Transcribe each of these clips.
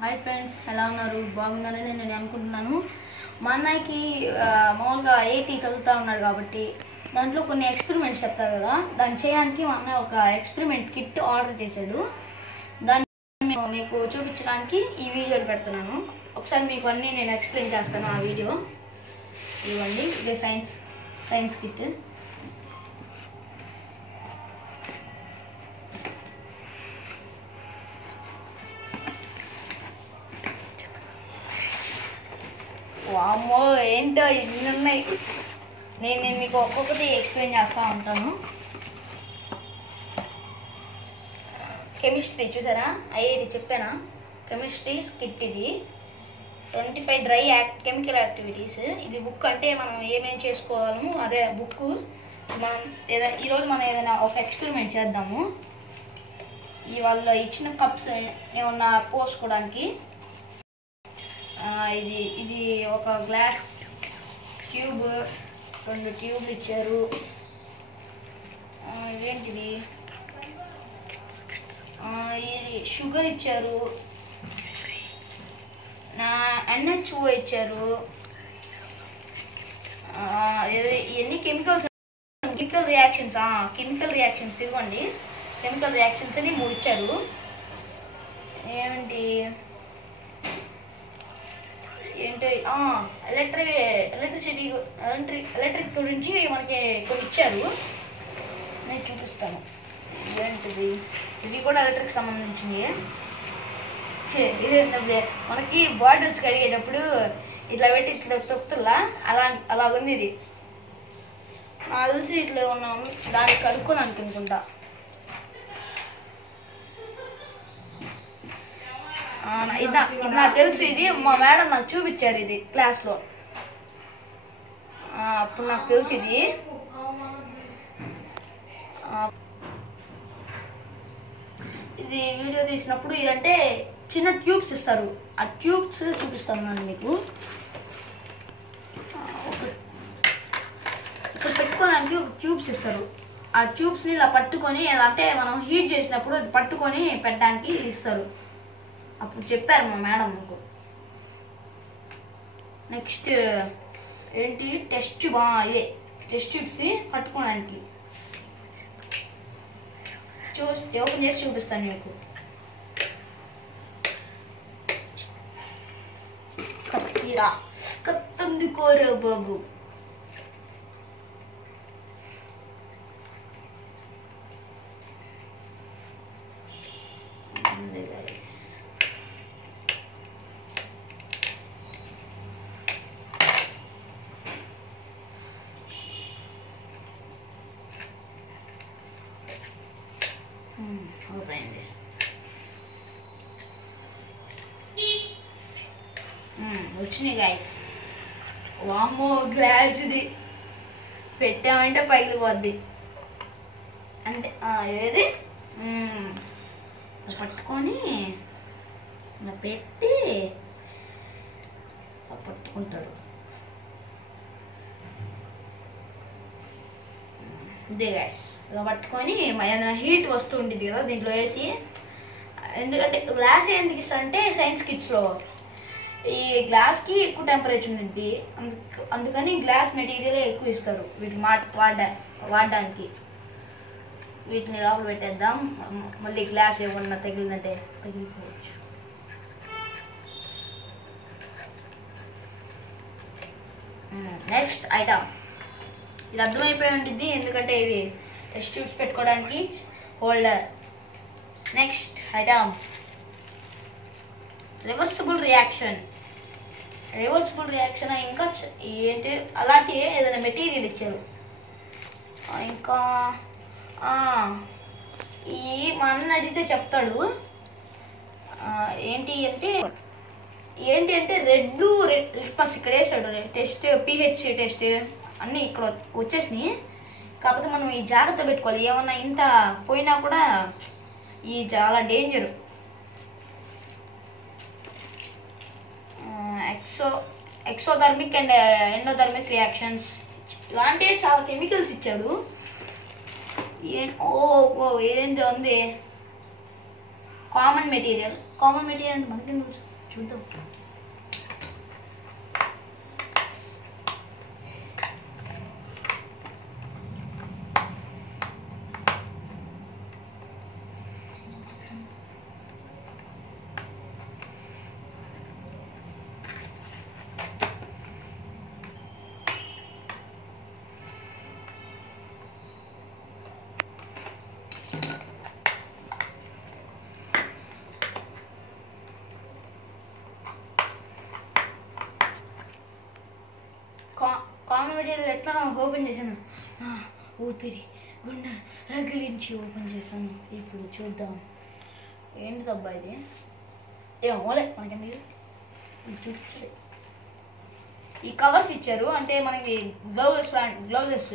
Hi friends, ఎలా ఉన్నారు? బాగున్నారని నేను అనుకుంటున్నాను. మా అన్నయ్యకి మామూలుగా 80 చదువుతూ ఉన్నాడు కాబట్టి దాంట్లో కొన్ని ఎక్స్పెరిమెంట్స్ చెప్తారు కదా, దాన్ని చేయడానికి మా అన్నయ్య ఒక ఎక్స్పెరిమెంట్ కిట్ ఆర్డర్ చేశాడు. దాన్ని మీకు చూపించడానికి ఈ వీడియోలు పెడుతున్నాను. ఒకసారి మీకు అన్నీ నేను ఎక్స్ప్లెయిన్ చేస్తాను. ఆ వీడియో ఇవ్వండి. ఇదే సైన్స్ కిట్. వామ్మో, ఏంటో ఇన్ని ఉన్నాయి. నేను మీకు ఒక్కొక్కటి ఎక్స్ప్లెయిన్ చేస్తూ ఉంటాను. కెమిస్ట్రీ చూసారా? ఐఐటి చెప్పానా? కెమిస్ట్రీ కిట్ ఇది. 25 డ్రై కెమికల్ యాక్టివిటీస్. ఇది బుక్. అంటే మనం ఏమేమి చేసుకోవాలము అదే బుక్. మనం ఈరోజు మనం ఏదైనా ఒక ఎక్స్పెరిమెంట్ చేద్దాము. వాళ్ళు ఇచ్చిన కప్స్ ఏమన్నా పోసుకోవడానికి. ఇది ఒక గ్లాస్ ట్యూబ్, 2 ట్యూబ్లు ఇచ్చారు. ఇదేంటిది? ఇది షుగర్ ఇచ్చారు, NHO ఇచ్చారు. ఇవన్నీ కెమికల్ రియాక్షన్స్ ఇవ్వండి. కెమికల్ రియాక్షన్స్ అని 3 ఇచ్చారు. ఏంటో ఎలక్ట్రిక్ గురించి మనకి కొన్ని ఇచ్చారు. నేను చూపిస్తాను. ఏంటిది? ఇవి కూడా ఎలక్ట్రిక్ సంబంధించింది. ఇదేంటంటే మనకి బాటిల్స్ కడిగేటప్పుడు ఇట్లా పెట్టి ఇట్లా తొక్కుతుందా, అలాగుంది ఇది. నాకు తెలిసి ఇట్లా ఉన్నాము, దాన్ని కడుక్కొని అనుకుంటా. ఇది నాకు తెలుసు. ఇది మా మేడం నాకు చూపించారు ఇది క్లాస్లో. అప్పుడు నాకు తెలుసు ఇది. ఇది వీడియో తీసినప్పుడు ఇదంటే చిన్న ట్యూబ్స్ ఇస్తారు. ఆ ట్యూబ్స్ చూపిస్తాను మీకు. ఇక్కడ పెట్టుకోవడానికి ట్యూబ్స్ ఇస్తారు. ఆ ట్యూబ్స్ని ఇలా పట్టుకొని, అంటే మనం హీట్ చేసినప్పుడు అది పట్టుకొని పెట్టడానికి ఇస్తారు. అప్పుడు చెప్పారు మా మేడం నాకు. నెక్స్ట్ ఏంటి? Test tube. ఇదే టెస్ట్ ట్యూబ్స్ పట్టుకోవడానికి. ఓపెన్ చేసి చూపిస్తాను మీకు. కత్తిరా, కత్తంది కోరే బాబు. వచ్చినాయి గైస్. వామ్మో, గ్లాస్ ఇది పెట్టామంటే పగిలిపోద్ది. అంటే ఏది పట్టుకొని ఇలా పెట్టి పట్టుకుంటారు. ఇదే గ్యాస్ ఇలా పట్టుకొని ఏదైనా హీట్ వస్తూ ఉంటుంది కదా దీంట్లో వేసి. ఎందుకంటే గ్లాస్ ఎందుకు ఇస్తా అంటే సైన్స్ కిట్స్లో ఈ గ్లాస్కి ఎక్కువ టెంపరేచర్ ఉంటుంది, అందుకని గ్లాస్ మెటీరియల్ ఎక్కువ ఇస్తారు వీటిని వాడడానికి. వీటిని లోపల పెట్టేద్దాం. మళ్ళీ గ్లాస్ ఏమన్నా తగిలిందంటే తగిలిపోవచ్చు. Next item. ఇది అర్థమైపోయి ఉంటుంది, ఎందుకంటే ఇది టెస్ట్ ట్యూబ్స్ పెట్టుకోవడానికి holder. Next item reversible reaction. ఇంకా ఏంటి అలాంటి ఏదైనా మెటీరియల్ ఇచ్చారు. ఇంకా ఈ మా అన్న అడిగితే చెప్తాడు. ఏంటి అంటే రెడ్ లిట్మస్ ఇక్కడ వేసాడు. టెస్ట్ pH టెస్ట్ అన్నీ ఇక్కడ వచ్చేసినాయి. కాకపోతే మనం ఈ జాగ్రత్త పెట్టుకోవాలి. ఏమన్నా ఇంత పోయినా కూడా ఈ చాలా danger. Exothermic and endothermic reactions ఇలాంటివి చాలా కెమికల్స్ ఇచ్చాడు. ఏదేంటో ఉంది. కామన్ మెటీరియల్ కామన్ మెటీరియల్ అంటే మనకేం తెలుసు, చూద్దాం. కామన్ మెటీరియల్ ఎట్లా ఓపెన్ చేశాను, ఊపిరి గుండె రగిలించి ఓపెన్ చేశాను. ఇప్పుడు చూద్దాం ఏంటి తబ్బా ఇది. ఓలే మనకండి చూపించలే. ఈ కవర్స్ ఇచ్చారు అంటే మనకి గ్లౌజెస్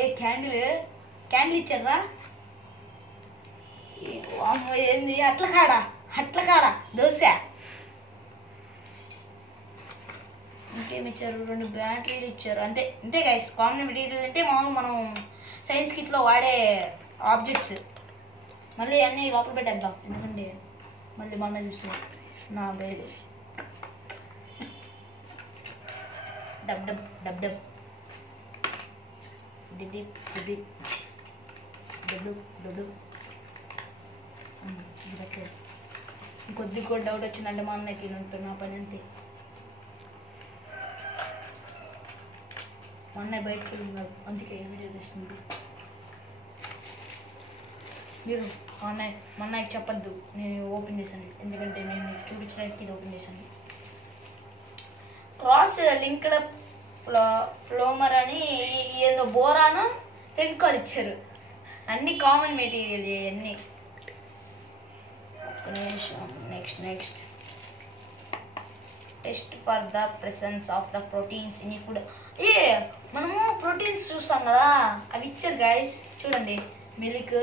ఏ క్యాండిల్ ఇచ్చారా. ఏంది అట్ల కాడ దోశ. ఇంకేమి ఇచ్చారు, 2 బ్యాటరీలు ఇచ్చారు. అంతే గైస్. కామన్ మెటీరియల్ అంటే మామూలు మనం సైన్స్ కిట్లో వాడే ఆబ్జెక్ట్స్. మళ్ళీ అన్నీ లోపల పెట్టేద్దాం, ఎందుకంటే మళ్ళీ మన చూస్తాం. నా బయలు డబ్ డబ్ డబ్ డబ్ డిబి డిబి డబ్డు డబ్డు. కొద్దిగా కూడా డౌట్ వచ్చిందంటే మా అన్నకి నా పని అంతే. మా అన్నయ్య బయటకు వెళ్ళినాడు, అందుకే వీడియో తీస్తుంది. మీరు మా అన్నయ్యకి చెప్పద్దు నేను ఓపెన్ చేశాను, ఎందుకంటే నేను మీకు చూపించడానికి ఇది ఓపెన్ చేశాను. క్రాస్ లింక్డ్ ఫ్లోమర్ అని ఏదో బోరాను ఫెవికాల్ ఇచ్చారు. అన్ని కామన్ మెటీరియల్ ఇవన్నీ. ఒక్క నిమిషం. Next test for the presence of the proteins in food. మనము ప్రోటీన్స్ చూస్తాం కదా, అవి ఇచ్చారు గైస్. చూడండి, మిల్క్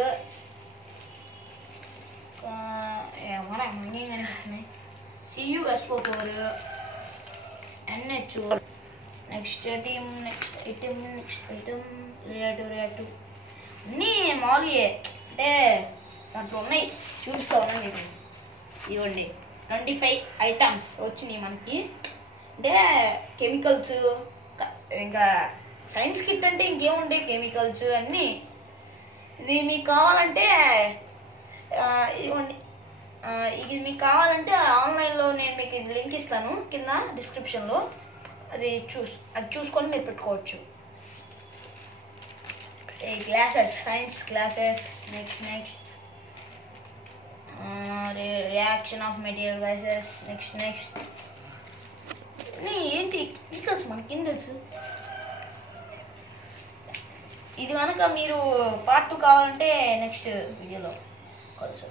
మనకేం కనిపిస్తున్నాయి, CuSO4, NH. Next item reactive అన్నీ మామూలుగా అంటే దాంట్లో ఉన్నాయి, చూపిస్తా ఉన్నాను. ఇవ్వండి 25 ఐటమ్స్ వచ్చినాయి మనకి. అంటే కెమికల్స్, ఇంకా సైన్స్ కిట్ అంటే ఇంకేముండే కెమికల్స్ అన్నీ. ఇది మీకు కావాలంటే ఇవ్వండి. ఇది మీకు కావాలంటే ఆన్లైన్లో నేను మీకు ఇది లింక్ ఇస్తాను కింద డిస్క్రిప్షన్లో. అది చూసుకొని మీరు పెట్టుకోవచ్చు. ఈ glasses, science glasses. Next reaction of material glasses. Next ఏంటి కెమికల్స్ మనకేం తెలుసు. ఇది కనుక మీరు పార్ట్ 2 కావాలంటే నెక్స్ట్ వీడియోలో కలుసు.